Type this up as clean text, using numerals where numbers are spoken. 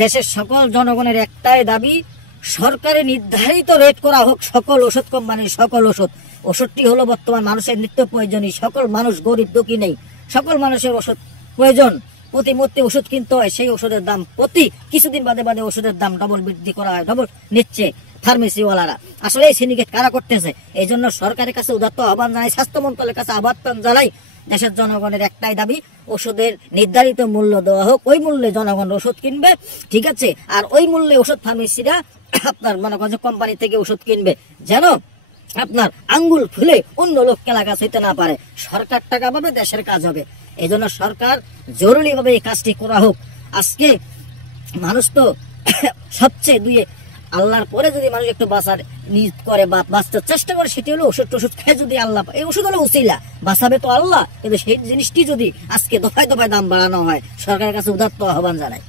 দেশের সকল জনগণের একটাই দাবি, সরকারের নির্ধারিত রেট করা হোক সকল ওষুধ কোম্পানির সকল ওষুধটি হলো বর্তমান মানুষের নিত্য প্রয়োজনীয়। সকল মানুষ, গরিব দুঃখী নেই, সকল মানুষের ওষুধ প্রয়োজন। প্রতি মুহূর্তে ওষুধ কিনতে হয়, সেই ওষুধের দাম প্রতি কিছুদিন বাদে বাদে ওষুধের দাম ডবল বৃদ্ধি করা হয়, ডবল নিচ্ছে ফার্মেসিওয়ালারা। আসলে এই সিন্ডিকেট কারা করতেছে? এই জন্য সরকারের কাছে উদাত্ত আহ্বান জানাই, স্বাস্থ্য মন্ত্রণালয়ের কাছে আহ্বান জানাই, দেশের জনগণের একটাই দাবি, ওষুধের নির্ধারিত মূল্য দেওয়া হোক, ওই মূল্যে জনগণ ওষুধ কিনবে, ঠিক আছে? আর ওই মূল্যে ওষুধ ফার্মেসিরা আপনার মনে করেন কোম্পানি থেকে ওষুধ কিনবে, যেন আপনার আঙ্গুল ফুলে অন্য লোক কেলা গাছ হইতে না পারে। সরকার টাকা পাবে, দেশের কাজ হবে। এই জন্য সরকার জরুরি ভাবে এই কাজটি করা হোক। আজকে মানুষ তো সবচেয়ে আল্লাহর পরে যদি মানুষ একটু বাঁচার নিজ করে বা বাঁচতে চেষ্টা করে, সেটি হলো ওষুধ খায়। যদি আল্লাহ, এই ওষুধ হলো উসিলা, বাঁচাবে তো আল্লাহ, কিন্তু সেই জিনিসটি যদি আজকে দফায় দফায় দাম বাড়ানো হয়, সরকারের কাছে উদাত্ত আহ্বান জানায়।